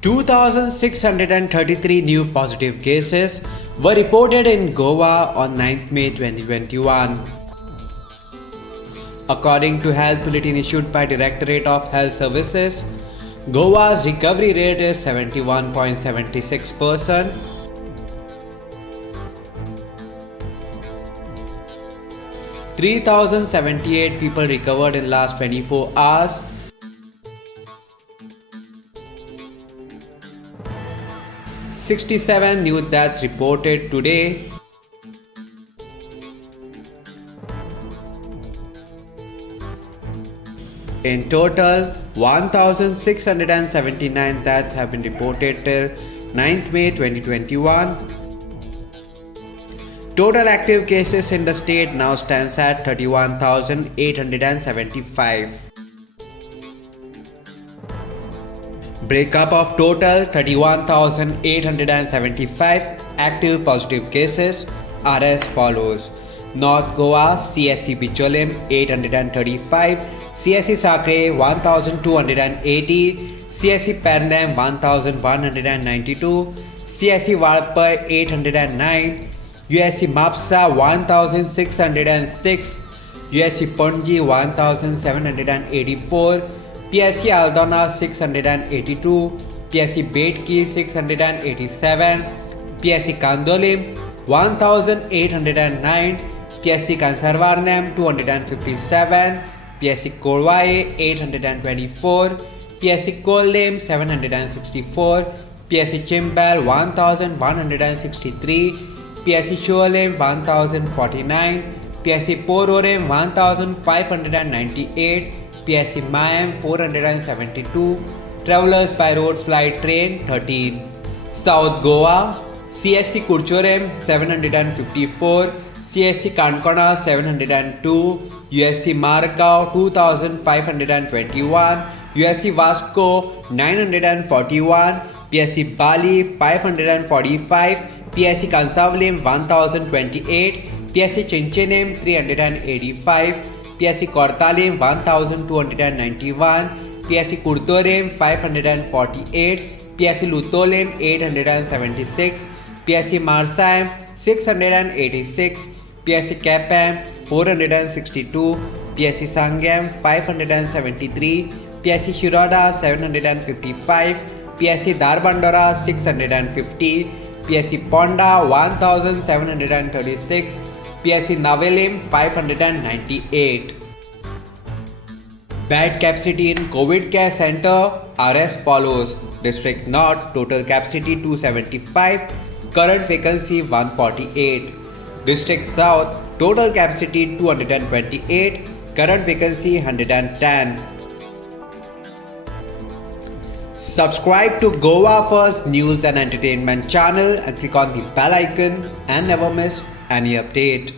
2,633 new positive cases were reported in Goa on 9th May 2021. According to health bulletin issued by Directorate of Health Services, Goa's recovery rate is 71.76%. (3,078) people recovered in last 24 hours. 67 new deaths reported today. In total, 1,679 deaths have been reported till 9th May 2021. Total active cases in the state now stands at 31,875. Breakup of total 31,875 active positive cases are as follows. North Goa CSC Bicholim 835, CSC Sakre 1280, CSC Pernem 1192, CSC Valpai 809, USC Mapsa 1606, USC Ponji 1784, PSC Aldona 682, PSC Betki 687, PSC Kandolim 1809, PSC Kansarvarnam 257, PSC Korvai 824, PSC Kollem 764, PSC Chimbal 1163, PSC Sholem 1049, PSC Pororem 1598, PSC Mayam 472, Travelers by Road Flight Train 13. South Goa CSC Kurchorem 754, CSC Kankona 702, USC Margao 2521, USC Vasco 941, PSC Bali 545, PSC Kansavalim 1028, PSC Chinchenem 385, PSC Kortalim 1291, PSC Kurtorem 548, PSC Lutolem 876, PSC Marsam 686, PSC Kapam 462, PSC Sangam 573, PSC Shiroda 755, PSC Darbandora 650, PSC Ponda 1736, PSC Navelim 598. Bed capacity in COVID care center are as follows. District North total capacity 275, current vacancy 148. District South total capacity 228, current vacancy 110. Subscribe to Goa First News and Entertainment channel and click on the bell icon and never miss any update.